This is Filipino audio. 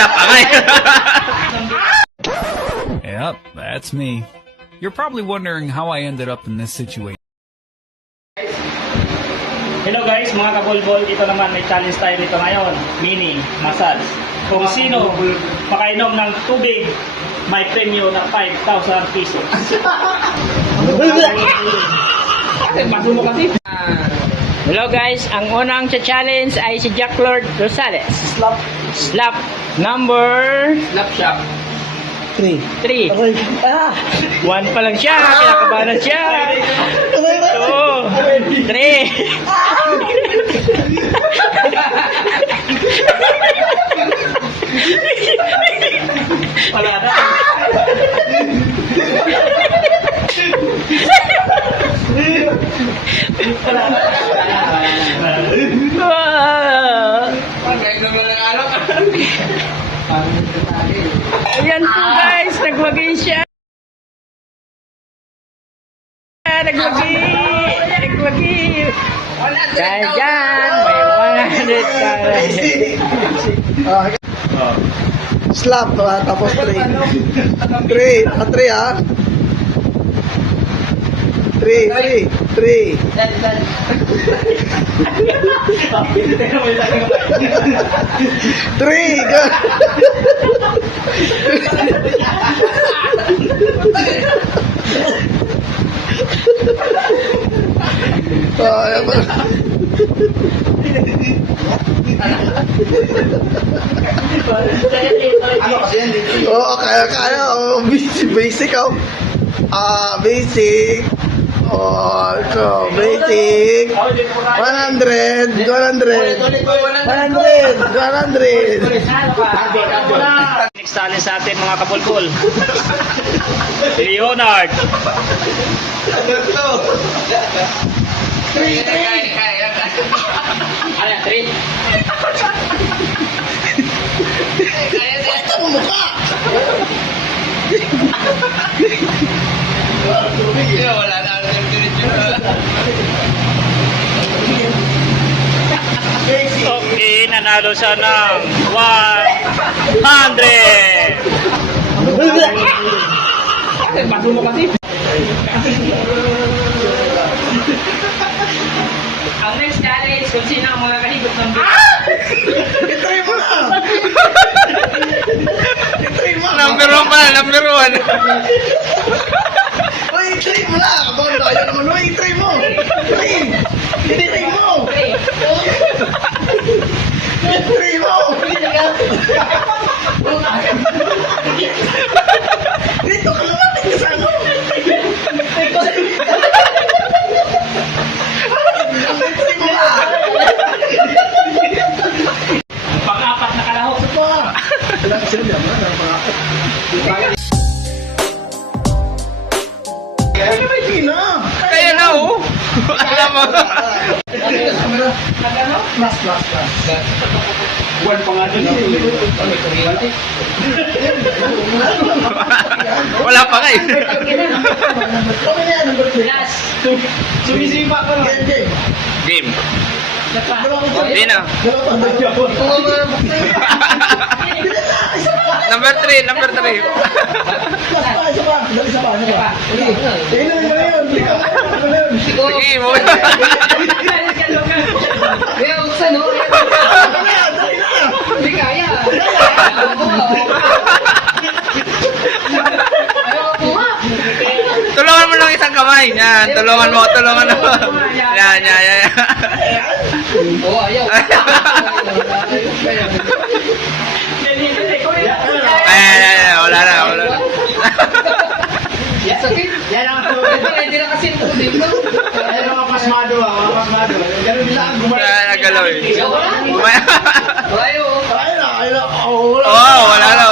Wala pa nga eh. Yep, that's me. You're probably wondering how I ended up in this situation. Hello guys, mga kabulbol, ito naman may challenge tayo nito ngayon, mini massage. Kung sino makainom ng tubig, may premyo na 5,000 pesos. Hello guys, ang unang challenge ay si Jack Lord Rosales. Slap number Slap shop. 3. 1 pa lang siya, kinakabahan siya. 2, 3. Wala na. Ayan po guys, nagwagi siya. Nagwagi. Dahil dyan, may 100 Slap, tapos 3. 3 ah. 3. Oo, kaya. Oh, basic oh. Basic. Oh, so basic. 100. Next challenge sa atin mga kabulbol. Leonard. Ano, 3? Okay, nanalo siya ng 100. Ang next challenge, kung sino ang mga kahigop ng Itry mo na. Number 1 pala, number 1. Uy, itry mo na. Abang tayo naman. Uy, itry mo. Itry mo. Dito ka lumapit ka sa ano. Pang-apat na kalahok. Kaya na oh. Alam mo. One pa nga dun. Wala pa nga eh. Sumisipa ka na. Game. Hindi na. Number 3. Sige mo. Hindi kaya. Tulungan mo lang isang kamay. Yan, tulungan mo. Yan. Oo, ayaw. Ay, wala na. Sakit. Yan ang hindi na kasi dito. Ay, mga pasmado. Ganun nila ang gumawa. Nagalaw eh. Ayaw. Ay, Oh, wala na.